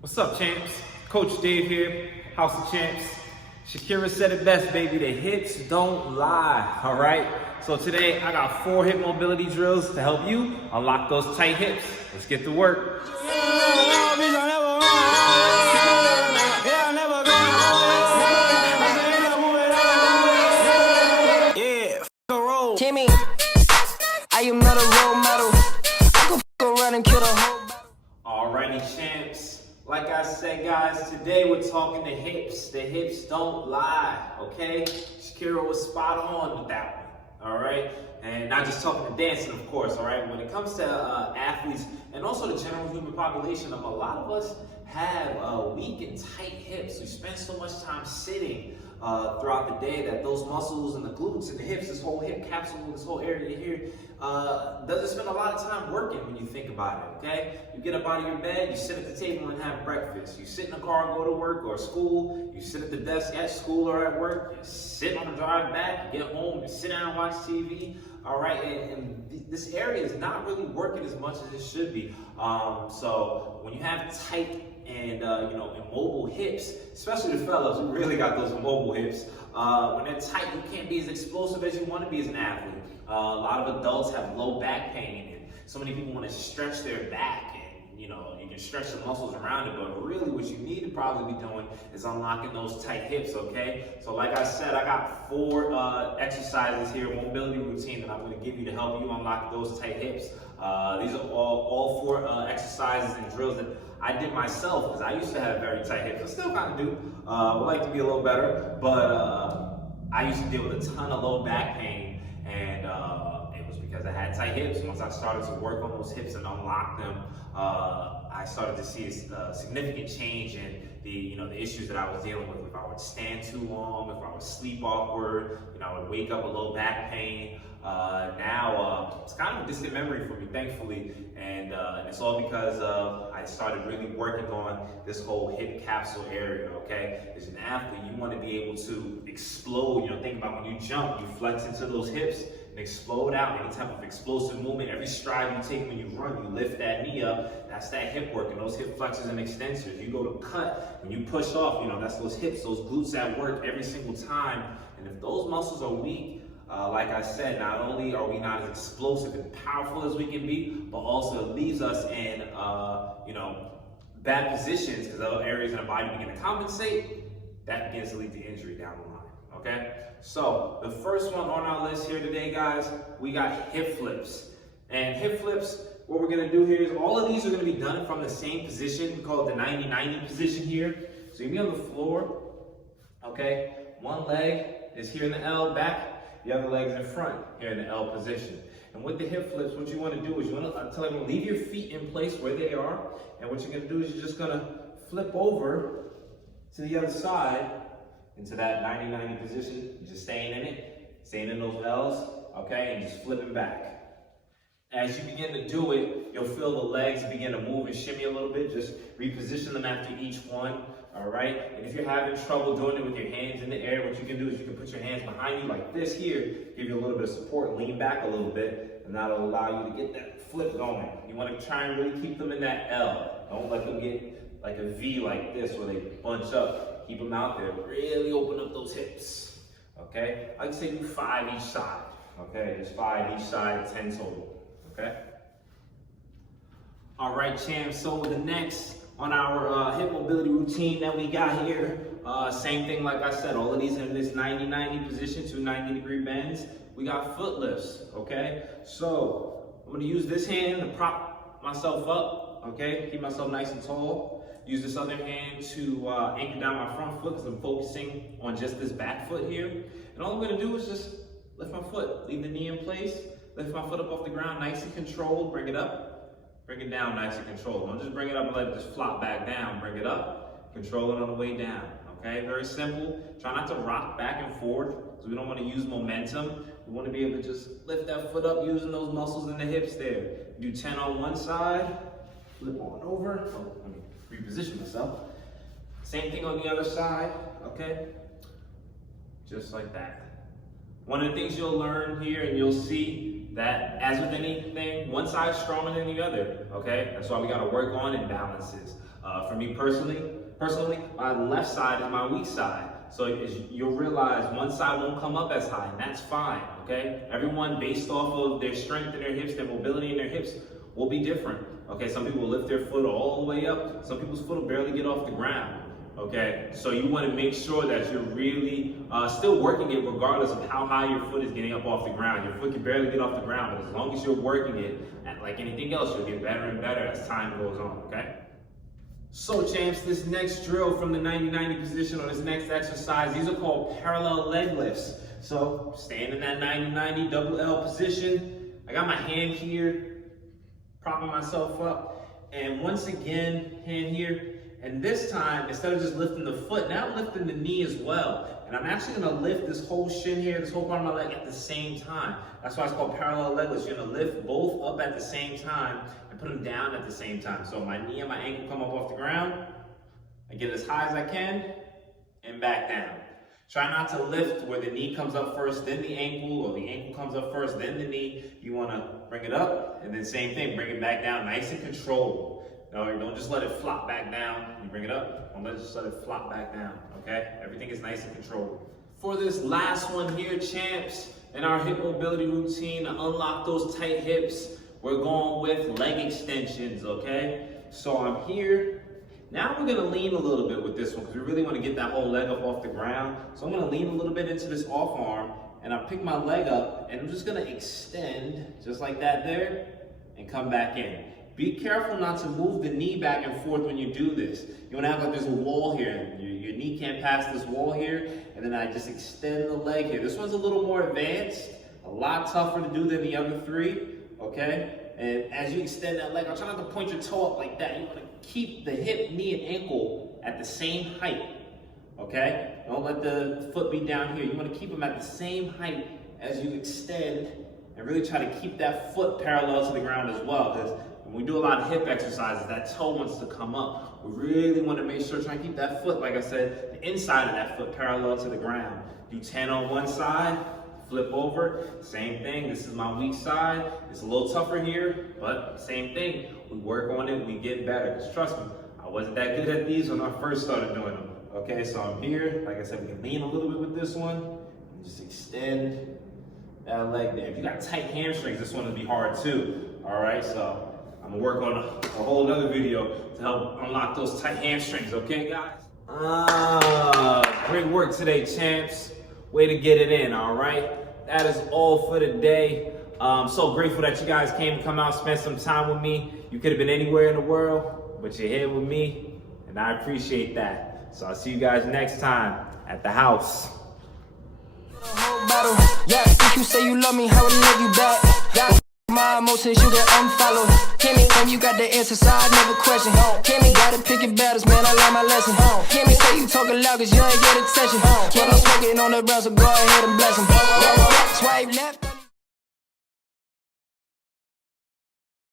What's up, champs? Coach Dave here, House of Champs. Shakira said it best, baby. The hips don't lie, all right? So today, I got 4 hip mobility drills to help you unlock those tight hips. Let's get to work. Timmy, I am not a role model. I go around and kill the whole battle. Alrighty, champs. Like I said, guys, today we're talking the hips. The hips don't lie, okay? Shakira was spot on with that one, all right? And not just talking to dancing, of course, all right? When it comes to athletes and also the general human population, a lot of us have weak and tight hips. We spend so much time sitting throughout the day that those muscles and the glutes and the hips, this whole hip capsule, this whole area here, doesn't spend a lot of time working when you think about it, okay? You get up out of your bed, you sit at the table and have breakfast. You sit in the car and go to work or school. You sit at the desk at school or at work. You sit on the drive back, you get home, you sit down and watch TV, all right? And this area is not really working as much as it should be. So when you have tight and immobile hips, especially the fellas who really got those immobile hips, when they're tight, you can't be as explosive as you want to be as an athlete. A lot of adults have low back pain, and so many people want to stretch their back, and you can stretch the muscles around it, but really what you need to probably be doing is unlocking those tight hips, okay? So like I said, I got 4 exercises here, mobility routine that I'm going to give you to help you unlock those tight hips. These are all 4 exercises and drills that I did myself because I used to have very tight hips. I still kind of do. Would like to be a little better, but I used to deal with a ton of low back pain, and it was because I had tight hips. Once I started to work on those hips and unlock them, I started to see a significant change in the issues that I was dealing with. If I would stand too long, if I would sleep awkward, I would wake up with low back pain. Now it's kind of a distant memory for me, thankfully, and it's all because I started really working on this whole hip capsule area, okay? As an athlete, you want to be able to explode. Think about when you jump, you flex into those hips and explode out. Any type of explosive movement, every stride you take when you run, you lift that knee up, that's that hip work and those hip flexors and extensors. You go to cut, when you push off, that's those hips, those glutes at work every single time. And if those muscles are weak, like I said, not only are we not as explosive and powerful as we can be, but also it leaves us in, bad positions because other areas in the body begin to compensate. That begins to lead to injury down the line, okay? So the first one on our list here today, guys, we got hip flips. And hip flips, what we're gonna do here is all of these are gonna be done from the same position. We call it the 90-90 position here. So you're gonna be on the floor, okay? One leg is here in the L back, the other leg's in front here in the L position. And with the hip flips, what you want to do is you want to tell everyone, leave your feet in place where they are. And what you're going to do is you're just going to flip over to the other side into that 90-90 position. You're just staying in it, staying in those L's, okay, and just flipping back. As you begin to do it, you'll feel the legs begin to move and shimmy a little bit. Just reposition them after each one, all right? And if you're having trouble doing it with your hands in the air, what you can do is you can put your hands behind you like this here, give you a little bit of support, lean back a little bit, and that'll allow you to get that flip going. You want to try and really keep them in that L. Don't let them get like a V like this where they bunch up. Keep them out there. Really open up those hips, okay? I'd say do 5 each side, okay? Just 5 each side, 10 total. Okay. All right, champs. So the next on our hip mobility routine that we got here, same thing like I said, all of these in this 90-90 position, 2 90-degree bends. We got foot lifts, okay? So I'm gonna use this hand to prop myself up, okay? Keep myself nice and tall. Use this other hand to anchor down my front foot because I'm focusing on just this back foot here. And all I'm gonna do is just lift my foot, leave the knee in place, lift my foot up off the ground, nice and controlled, bring it up, bring it down, nice and controlled. Don't just bring it up and let it just flop back down. Bring it up, control it on the way down, okay? Very simple. Try not to rock back and forth because we don't want to use momentum. We want to be able to just lift that foot up using those muscles in the hips there. Do 10 on one side, flip on over. Oh, let me reposition myself. Same thing on the other side, okay? Just like that. One of the things you'll learn here, and you'll see that as with anything, one side's stronger than the other, okay? That's why we gotta work on imbalances. For me personally, my left side is my weak side. So you'll realize one side won't come up as high, and that's fine, okay? Everyone, based off of their strength in their hips, their mobility in their hips, will be different, okay? Some people will lift their foot all the way up. Some people's foot will barely get off the ground, okay? So you want to make sure that you're really still working it regardless of how high your foot is getting up off the ground. Your foot can barely get off the ground, but as long as you're working it, and like anything else, you'll get better and better as time goes on, okay? So champs, this next drill from the 90-90 position, or this next exercise, these are called parallel leg lifts. So staying in that 90-90 double L position, I got my hand here, propping myself up, and once again, hand here, and this time, instead of just lifting the foot, now I'm lifting the knee as well. And I'm actually gonna lift this whole shin here, this whole part of my leg at the same time. That's why it's called parallel leg lifts. You're gonna lift both up at the same time and put them down at the same time. So my knee and my ankle come up off the ground. I get as high as I can and back down. Try not to lift where the knee comes up first, then the ankle, or the ankle comes up first, then the knee. You wanna bring it up, and then same thing, bring it back down, nice and controlled. No, don't just let it flop back down. You bring it up, don't just let it flop back down, okay? Everything is nice and controlled. For this last one here, champs, in our hip mobility routine, to unlock those tight hips, we're going with leg extensions, okay? So I'm here. Now we're gonna lean a little bit with this one because we really wanna get that whole leg up off the ground. So I'm gonna lean a little bit into this off arm, and I'll pick my leg up, and I'm just gonna extend, just like that there, and come back in. Be careful not to move the knee back and forth when you do this. You want to have like there's a wall here. Your knee can't pass this wall here, and then I just extend the leg here. This one's a little more advanced, a lot tougher to do than the other three, okay? And as you extend that leg, I'm trying not to point your toe up like that. You want to keep the hip, knee, and ankle at the same height, okay? Don't let the foot be down here. You want to keep them at the same height as you extend, and really try to keep that foot parallel to the ground as well, because when we do a lot of hip exercises, that toe wants to come up. We really want to make sure, try and keep that foot, like I said, the inside of that foot parallel to the ground. Do 10 on one side, flip over, same thing. This is my weak side. It's a little tougher here, but same thing. We work on it, we get better. Because trust me, I wasn't that good at these when I first started doing them. Okay, so I'm here. Like I said, we can lean a little bit with this one, and just extend that leg there. If you got tight hamstrings, this one would be hard too. All right, so I'm gonna work on a whole other video to help unlock those tight hamstrings, okay guys? Great work today, champs. Way to get it in, all right? That is all for today. So grateful that you guys come out, spend some time with me. You could have been anywhere in the world, but you're here with me, and I appreciate that. So I'll see you guys next time at the house. Yeah, if you say you love me, how will I love you back? Yeah. My emotions, you can unfollow. Kimmy, and you got the answer, so I never question. Kimmy, gotta pick your battles, man, I learned my lesson. Kimmy, say you talking loud, cause you ain't get attention. But I'm smoking on the ground, so go ahead and bless him. Swipe left.